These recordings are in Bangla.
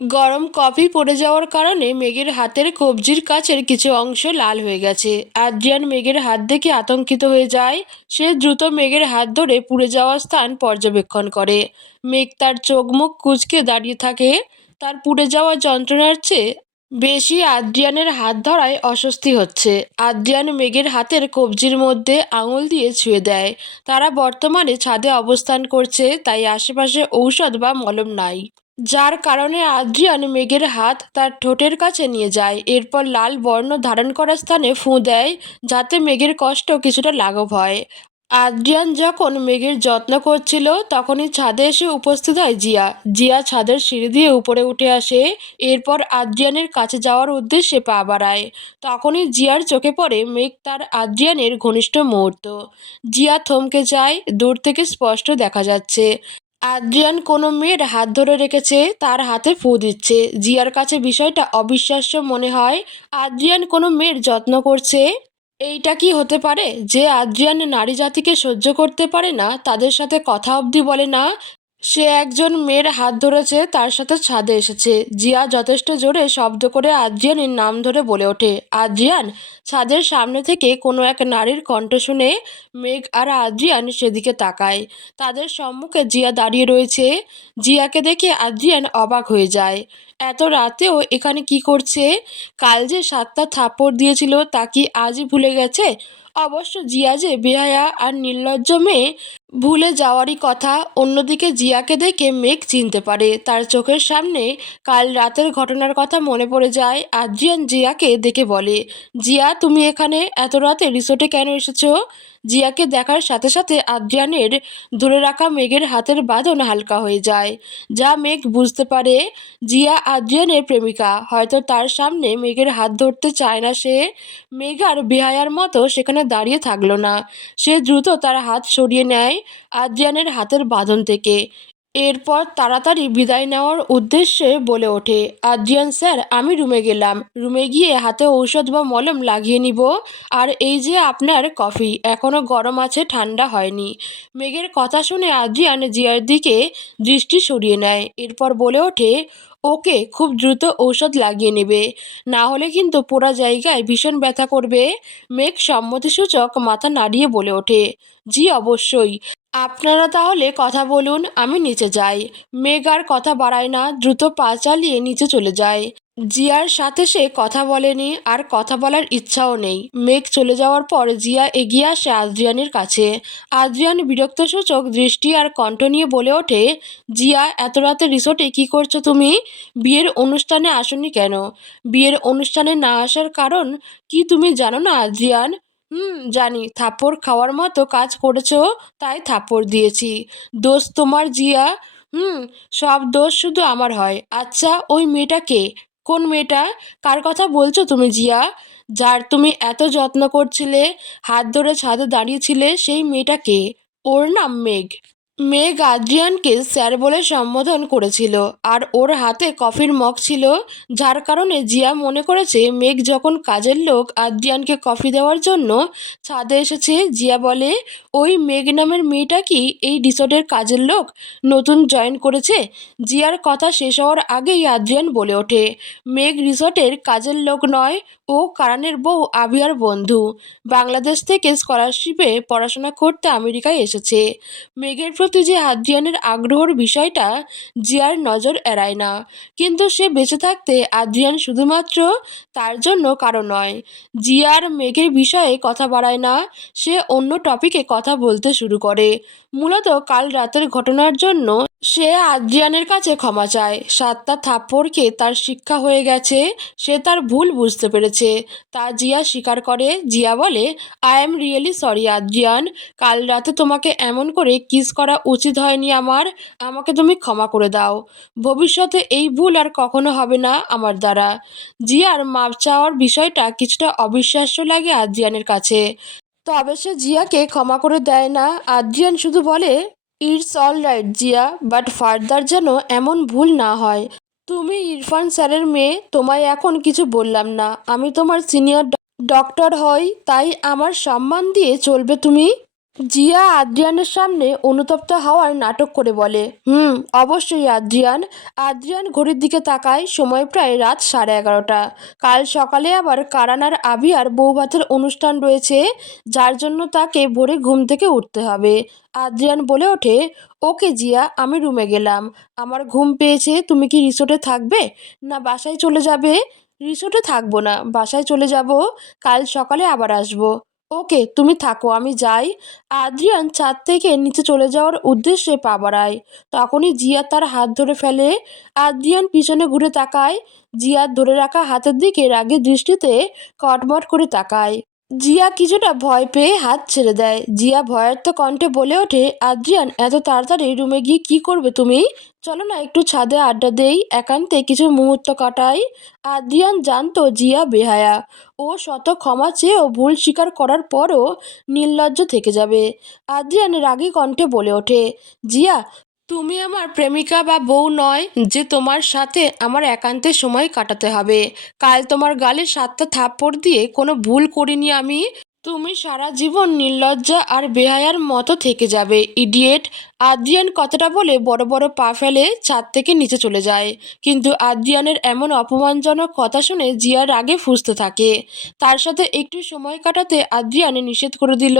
গরম কফি পড়ে যাওয়ার কারণে মেঘের হাতের কবজির কাছের কিছু অংশ লাল হয়ে গেছে। আদ্রিয়ান মেঘের হাত দেখে আতঙ্কিত হয়ে যায়। সে দ্রুত মেঘের হাত ধরে পুড়ে যাওয়া স্থান পর্যবেক্ষণ করে। মেঘ তার চোখ মুখ কুঁচকে দাঁড়িয়ে থাকে। তার পুড়ে যাওয়া যন্ত্রণার চেয়ে বেশি আদ্রিয়ানের হাত ধরায় অস্বস্তি হচ্ছে। আদ্রিয়ান মেঘের হাতের কবজির মধ্যে আঙুল দিয়ে ছুঁয়ে দেয়। তারা বর্তমানে ছাদে অবস্থান করছে, তাই আশেপাশে ঔষধ বা মলম নাই, যার কারণে আদ্রিয়ান মেঘের হাত তার ঠোঁটের কাছে নিয়ে যায়। এরপর লাল বর্ণ ধারণ করা স্থানে ফুঁ দেয়, যাতে মেঘের কষ্ট কিছুটা লাঘব হয়। আদ্রিয়ান যখন মেঘের যত্ন করছিল, তখনই ছাদে এসে উপস্থিত হয় জিয়া। জিয়া ছাদের সিঁড়ি দিয়ে উপরে উঠে আসে। এরপর আদ্রিয়ানের কাছে যাওয়ার উদ্দেশ্যে পা বাড়ায়। তখনই জিয়ার চোখে পড়ে মেঘ তার আদ্রিয়ানের ঘনিষ্ঠ মুহূর্ত। জিয়া থমকে যায়। দূর থেকে স্পষ্ট দেখা যাচ্ছে আদ্রিয়ান কোনো মেয়ের হাত ধরে রেখেছে, তার হাতে ফু দিচ্ছে। জিয়ার কাছে বিষয়টা অবিশ্বাস্য মনে হয়। আদ্রিয়ান কোনো মেয়ের যত্ন করছে। এইটা কি হতে পারে যে আদ্রিয়ান নারী জাতিকে সহ্য করতে পারে না, তাদের সাথে কথা অবধি বলে না? সে একজন মেয়ের হাত ধরেছে, তার সাথে ছাদে এসেছে। জিয়া যথেষ্ট জোরে শব্দ করে আদ্রিয়ানের নাম ধরে বলে ওঠে, আদ্রিয়ান। ছাদের সামনে থেকে কোনো এক নারীর কণ্ঠ শুনে মেঘ আর আদ্রিয়ান সেদিকে তাকায়। তাদের সম্মুখে জিয়া দাঁড়িয়ে রয়েছে। জিয়াকে দেখে আদ্রিয়ান অবাক হয়ে যায়। এত রাতেও এখানে কি করছে? কাল যে 7টা থাপ্পড় দিয়েছিল, তা কি আজই ভুলে গেছে? অবশ্য জিয়া যে বেহায়া আর নির্লজ্জ মেয়ে, ভুলে যাওয়ারই কথা। অন্যদিকে জিয়াকে দেখে মেঘ চিনতে পারে। তার চোখের সামনে কাল রাতের ঘটনার কথা মনে পড়ে যায়। আদ্রিয়ান জিয়াকে দেখে বলে, জিয়া, তুমি এখানে এত রাতে রিসোর্টে কেন এসেছো? জিয়াকে দেখার সাথে সাথে আদ্রিয়ানের ধরে রাখা মেঘের হাতের বাঁধন হালকা হয়ে যায়। যা মেঘ বুঝতে পারে জিয়া আদ্রিয়ানের প্রেমিকা। হয়তো তার সামনে মেঘের হাত ধরতে চায় না সে। মেঘ আর বেহায়ার মতো সেখানে দাঁড়িয়ে থাকলো না। সে দ্রুত তার হাত সরিয়ে নেয় আদ্রিয়ানের হাতের বাঁধন থেকে। এরপর তাড়াতাড়ি বিদায় নেওয়ার উদ্দেশ্যে বলে ওঠে, আদ্রিয়ান স্যার, আমি রুমে গেলাম। রুমে গিয়ে হাতে ঔষধ বা মলম লাগিয়ে নিব। আর এই যে আপনার কফি, এখনও গরম আছে, ঠান্ডা হয়নি। মেঘের কথা শুনে আদ্রিয়ান জিয়ার দিকে দৃষ্টি সরিয়ে নেয়। এরপর বলে ওঠে, ওকে, খুব দ্রুত ঔষধ লাগিয়ে নেবে, না হলে কিন্তু পোড়া জায়গায় ভীষণ ব্যথা করবে। মেঘ সম্মতিসূচক মাথা নাড়িয়ে বলে ওঠে, জি অবশ্যই। আপনারা তাহলে কথা বলুন, আমি নিচে যাই। মেঘ আর কথা বাড়ায় না, দ্রুত পা চালিয়ে নিচে চলে যায়। জিয়ার সাথে সে কথা বলেনি, আর কথা বলার ইচ্ছাও নেই। মেঘ চলে যাওয়ার পর জিয়া এগিয়ে আসে আদ্রিয়ানের কাছে। আদ্রিয়ান বিরক্তসূচক দৃষ্টি আর কণ্ঠ নিয়ে বলে ওঠে, জিয়া, এত রাতে রিসোর্টে কি করছো তুমি? বিয়ের অনুষ্ঠানে আসোনি কেন? বিয়ের অনুষ্ঠানে না আসার কারণ কি তুমি জানো না আদ্রিয়ান? জানি, থাপ্পড় খাওয়ার মতো কাজ করেছো, তাই থাপ্পড় দিয়েছি। দোষ তোমার জিয়া। হুম সব দোষ শুধু আমার হয়। আচ্ছা, ওই মেয়েটা কে? কোন মেয়েটা? কার কথা বলছো তুমি জিয়া? যার তুমি এত যত্ন করছিলে, হাত ধরে ছাদে দাঁড়িয়েছিলে, সেই মেয়েটা কে? ওর নাম মেঘ। মেঘ আদ্রিয়ানকে স্যার বলে সম্বোধন করেছিল, আর ওর হাতে কফির মগ ছিল, যার কারণে জিয়া মনে করেছে মেঘ যখন কাজের লোক আদ্রিয়ানকে কফি দেওয়ার জন্য ছাদে এসেছে। জিয়া বলে, ওই মেঘ নামের মেয়েটা কি এই রিসোর্টের কাজের লোক? নতুন জয়েন করেছে? জিয়ার কথা শেষ হওয়ার আগেই আদ্রিয়ান বলে ওঠে, মেঘ রিসোর্টের কাজের লোক নয়, ও কারানের বউ আবিয়ার বন্ধু। বাংলাদেশ থেকে স্কলারশিপে পড়াশোনা করতে আমেরিকায় এসেছে। মেঘের প্রতি যে আদ্রিয়ানের আগ্রহের বিষয়টা জিয়ার নজর এড়ায় না। কিন্তু সে বেঁচে থাকতে আদ্রিয়ান শুধুমাত্র তার জন্য কারো নয়। জিয়ার মেঘের বিষয়ে কথা বাড়ায় না। সে অন্য টপিকে কথা বলতে শুরু করে। মূলত কাল রাতের ঘটনার জন্য সে আদ্রিয়ানের কাছে ক্ষমা চায়। 7টা থাপ্পড় খেয়ে তার শিক্ষা হয়ে গেছে। সে তার ভুল বুঝতে পেরেছে। তা জিয়া স্বীকার করে। জিয়া বলে, I am really sorry Adrian. কাল রাতে তোমাকে এমন করে কিস করা উচিত হয়নি আমার। আমাকে তুমি ক্ষমা করে দাও। ভবিষ্যতে এই ভুল আর কখনো হবে না আমার দ্বারা। জিয়ার মাপ চাওয়ার বিষয়টা কিছুটা অবিশ্বাস্য লাগে আদ্রিয়ানের কাছে। তবে সে জিয়াকে ক্ষমা করে দেয় না। আদ্রিয়ান শুধু বলে, it's all right Zia, but further যেন এমন ভুল না হয়। তুমি ইরফান স্যারের মেয়ে, তোমায় এখন কিছু বললাম না। আমি তোমার সিনিয়র ডক্টর হই, তাই আমার সম্মান দিয়ে চলবে তুমি। জিয়া আদ্রিয়ানের সামনে অনুতপ্ত হওয়ার নাটক করে বলে, অবশ্যই আদ্রিয়ান। আদ্রিয়ান ঘড়ির দিকে তাকায়, সময় প্রায় রাত 11:30। কাল সকালে আবার কারান আর আবিয়ার বৌভাতের অনুষ্ঠান রয়েছে, যার জন্য তাকে ভোরে ঘুম থেকে উঠতে হবে। আদ্রিয়ান বলে ওঠে, ওকে জিয়া, আমি রুমে গেলাম, আমার ঘুম পেয়েছে। তুমি কি রিসোর্টে থাকবে, না বাসায় চলে যাবে? রিসোর্টে থাকবো না, বাসায় চলে যাব, কাল সকালে আবার আসবো। ওকে, তুমি থাকো, আমি যাই। আদ্রিয়ান ছাদ থেকে নিচে চলে যাওয়ার উদ্দেশ্যে পা বাড়ায়, তখনই জিয়া তার হাত ধরে ফেলে। আদ্রিয়ান পিছনে ঘুরে তাকায়, জিয়ার ধরে রাখা হাতের দিকে রাগী দৃষ্টিতে কটমট করে তাকায়। জিয়া কিছুটা ভয় পেয়ে হাত ছেড়ে দেয়। জিয়া ভয়ার্ত কণ্ঠে বলে ওঠে, আদ্রিয়ান, এত তাড়াতাড়ি রুমে গিয়ে কি করবে তুমি? চলো না একটু ছাদে আড্ডা দেই, একান্তে কিছু মুহূর্ত কাটাই। আদ্রিয়ান জানতো জিয়া বেহায়া, ও শত ক্ষমা চেয়েও ভুল স্বীকার করার পরও নির্লজ্জ থেকে যাবে। আদ্রিয়ান রাগী কণ্ঠে বলে ওঠে, জিয়া, তুমি আমার প্রেমিকা বা বউ নয় যে তোমার সাথে আমার একান্তে সময় কাটাতে হবে। কাল তোমার গালে 7টা থাপ্পড় দিয়ে কোনো ভুল করিনি আমি। তুমি সারা জীবন নির্লজ্জা আর বেহায়ার মতো থেকে যাবে, ইডিয়েট। আদ্রিয়ান কথাটা বলে বড় বড় পা ফেলে ছাদ থেকে নিচে চলে যায়। কিন্তু আদ্রিয়ানের এমন অপমানজনক কথা শুনে জিয়া রাগে ফুঁসতে থাকে। তার সাথে একটু সময় কাটাতে আদ্রিয়ানে নিষেধ করে দিল,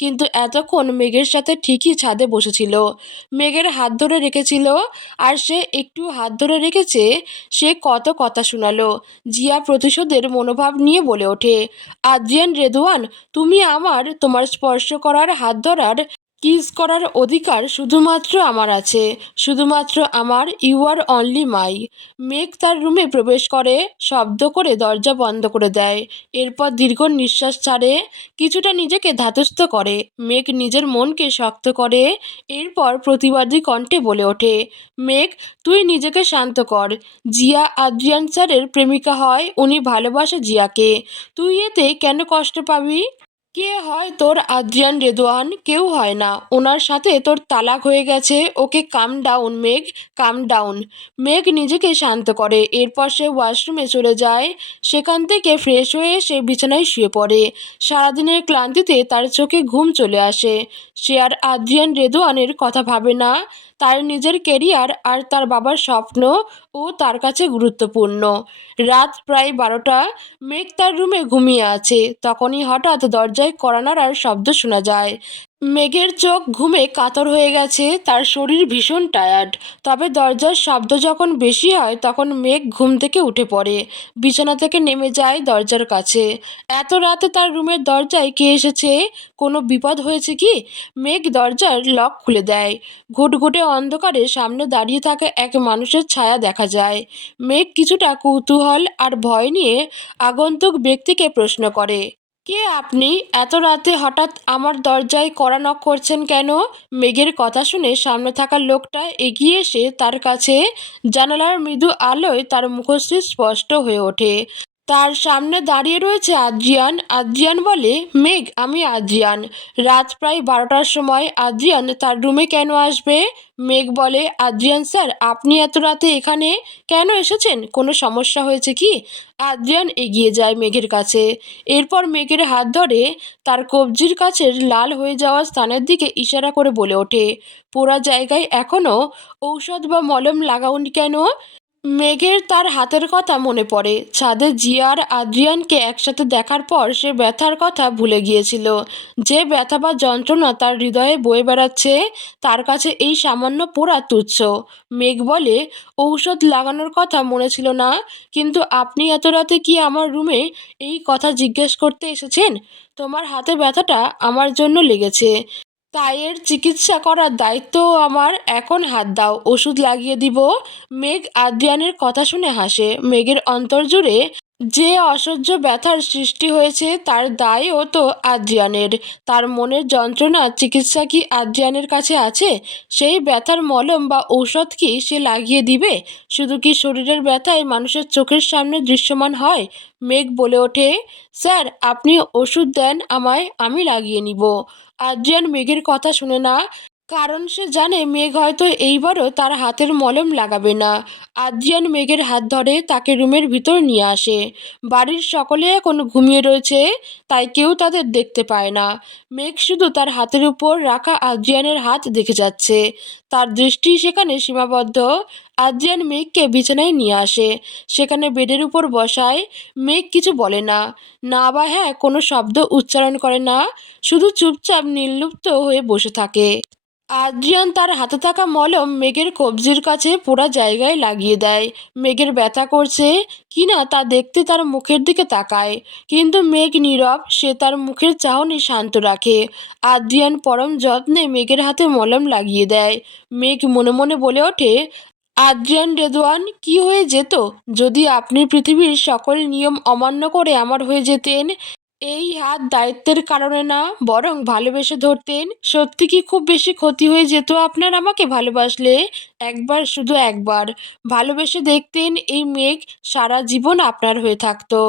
কিন্তু এতক্ষণ মেঘের সাথে ঠিকই ছাদে বসেছিল, মেঘের হাত ধরে রেখেছিল, আর সে একটু হাত ধরে রেখেছে, সে কত কথা শোনালো। জিয়া প্রতিশোধের মনোভাব নিয়ে বলে ওঠে, আদ্রিয়ান রেদওয়ান, তুমি আমার, তোমার স্পর্শ করার, হাত ধরার, কিস করার অধিকার শুধুমাত্র আমার আছে, শুধুমাত্র আমার। You are only my. মেঘ তার রুমে প্রবেশ করে, শব্দ করে দরজা বন্ধ করে দেয়, এরপর দীর্ঘ নিঃশ্বাস ছাড়ে, কিছুটা নিজেকে ধাতস্থ করে। মেঘ নিজের মনকে শক্ত করে, এরপর প্রতিবাদী কণ্ঠে বলে ওঠে, মেঘ, তুই নিজেকে শান্ত কর। জিয়া আদ্রিয়ান স্যারের প্রেমিকা হয়, উনি ভালোবাসে জিয়াকে, তুই এতে কেন কষ্ট পাবি? কে হয় তোর আদ্রিয়ান রেদওয়ান? কেউ হয় না, ওনার সাথে তোর তালাক হয়ে গেছে। ওকে, কাম ডাউন মেঘ, কাম ডাউন। মেঘ নিজেকে শান্ত করে, এরপর সে ওয়াশরুমে চলে যায়, সেখান থেকে ফ্রেশ হয়ে সে বিছানায় শুয়ে পড়ে। সারাদিনের ক্লান্তিতে তার চোখে ঘুম চলে আসে। সে আর আদ্রিয়ান রেদওয়ানের কথা ভাবে না, তার নিজের কেরিয়ার আর তার বাবার স্বপ্ন ও তার কাছে গুরুত্বপূর্ণ। রাত প্রায় 12টা, মেঘ তার রুমে ঘুমিয়ে আছে, তখনই হঠাৎ দরজায় কড়া নাড়ার শব্দ শোনা যায়। মেঘের চোখ ঘুমে কাতর হয়ে গেছে, তার শরীর ভীষণ টায়ার্ড। তবে দরজার শব্দ যখন বেশি হয় তখন মেঘ ঘুম থেকে উঠে পড়ে, বিছানা থেকে নেমে যায় দরজার কাছে। এত রাতে তার রুমের দরজায় কে এসেছে? কোনো বিপদ হয়েছে কি? মেঘ দরজার লক খুলে দেয়। ঘুটঘুটে অন্ধকারে সামনে দাঁড়িয়ে থাকা এক মানুষের ছায়া দেখা যায়। মেঘ কিছুটা কৌতূহল আর ভয় নিয়ে আগন্তুক ব্যক্তিকে প্রশ্ন করে, কে আপনি? এত রাতে হঠাৎ আমার দরজায় কড়া নক করছেন কেন? মেঘের কথা শুনে সামনে থাকা লোকটা এগিয়ে এসে তার কাছে, জানালার মৃদু আলোয় তার মুখশ্রী স্পষ্ট হয়ে ওঠে। তার সামনে দাঁড়িয়ে রয়েছে আদ্রিয়ান। আদ্রিয়ান বলে, মেঘ, আমি আদ্রিয়ান। রাত প্রায় 12টার সময় আদ্রিয়ান তার রুমে কেন আসবে? মেঘ বলে, আদ্রিয়ান স্যার, আপনি এত রাতে এখানে কেন এসেছেন? কোনো সমস্যা হয়েছে কি? আদ্রিয়ান এগিয়ে যায় মেঘের কাছে, এরপর মেঘের হাত ধরে তার কবজির কাছের লাল হয়ে যাওয়া স্থানের দিকে ইশারা করে বলে ওঠে, পোড়া জায়গায় এখনও ঔষধ বা মলম লাগাওনি কেন? মেঘের তার হাতের কথা মনে পড়ে। ছাদে জিয়া আর আদ্রিয়ানকে একসাথে দেখার পর সে ব্যথার কথা ভুলে গিয়েছিল। যে ব্যথা বা যন্ত্রণা তার হৃদয়ে বয়ে বেড়াচ্ছে, তার কাছে এই সামান্য পোড়া তুচ্ছ। মেঘ বলে, ঔষধ লাগানোর কথা মনে ছিল না, কিন্তু আপনি এত রাতে কি আমার রুমে এই কথা জিজ্ঞেস করতে এসেছেন? তোমার হাতে ব্যথাটা আমার জন্য লেগেছে, তাই এর চিকিৎসা করার দায়িত্বও আমার। এখন হাত দাও, ওষুধ লাগিয়ে দিব। মেঘ আদ্রিয়ানের কথা শুনে হাসে। মেঘের অন্তর জুড়ে যে অসহ্য ব্যথার সৃষ্টি হয়েছে তার দায়ও তো আদ্রিয়ানের। তার মনের যন্ত্রণার চিকিৎসা কি আদ্রিয়ানের কাছে আছে? সেই ব্যথার মলম বা ঔষধ কি সে লাগিয়ে দিবে? শুধু কি শরীরের ব্যথায় মানুষের চোখের সামনে দৃশ্যমান হয়? মেঘ বলে ওঠে, স্যার, আপনি ওষুধ দেন আমায়, আমি লাগিয়ে নিব। আদ্রিয়ান মেঘের কথা শুনে না, কারণ সে জানে মেঘ হয়তো এইবারও তার হাতের মলম লাগাবে না। আদ্রিয়ান মেঘের হাত ধরে তাকে রুমের ভিতর নিয়ে আসে। বাড়ির সকলে এখন ঘুমিয়ে রয়েছে, তাই কেউ তাদের দেখতে পায় না। মেঘ শুধু তার হাতের উপর রাখা আদ্রিয়ানের হাত দেখে যাচ্ছে। তার দৃষ্টি সেখানে সীমাবদ্ধ। আদ্রিয়ান মেঘকে বিছানায় নিয়ে আসে, সেখানে বেডের উপর বসায়। মেঘ কিছু বলে না, না বা হ্যাঁ কোনো শব্দ উচ্চারণ করে না, শুধু চুপচাপ নির্লিপ্ত হয়ে বসে থাকে। আদ্রিয়ান তার হাতে থাকা মলম মেঘের কবজির কাছে পোড়া জায়গায় লাগিয়ে দেয়। মেঘের ব্যথা করছে কিনা তা দেখতে তার মুখের দিকে তাকায়, কিন্তু মেঘ নীরব, সে তার মুখের চাহনি শান্ত রাখে। আদ্রিয়ান পরম যত্নে মেঘের হাতে মলম লাগিয়ে দেয়। মেঘ মনে মনে বলে ওঠে, আদ্রিয়ান রেদওয়ান, কি হয়ে যেত যদি আপনি পৃথিবীর সকল নিয়ম অমান্য করে আমার হয়ে যেতেন? এই হাত দায়িত্বের কারণে না, বরং ভালোবেসে ধরতেন। সত্যি কি খুব বেশি ক্ষতি হয়ে যেত আপনার আমাকে ভালোবাসলে? একবার, শুধু একবার ভালোবেসে দেখতেন, এই মেঘ সারা জীবন আপনার হয়ে থাকতো।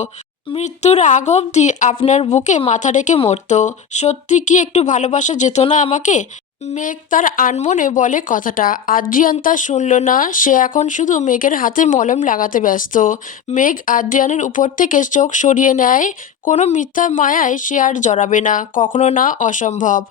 মৃত্যুর আগ অবধি আপনার বুকে মাথা রেখে মরতো। সত্যি কি একটু ভালোবাসা যেত না আমাকে? মেঘ তার আনমনে বলে কথাটা। আদ্রিয়ান তা শুনল না, সে এখন শুধু মেঘের হাতে মলম লাগাতে ব্যস্ত। মেঘ আদ্রিয়ানের উপর থেকে চোখ সরিয়ে নেয়। কোনো মিথ্যা মায়ায় সে আর জড়াবে না, কখনো না, অসম্ভব।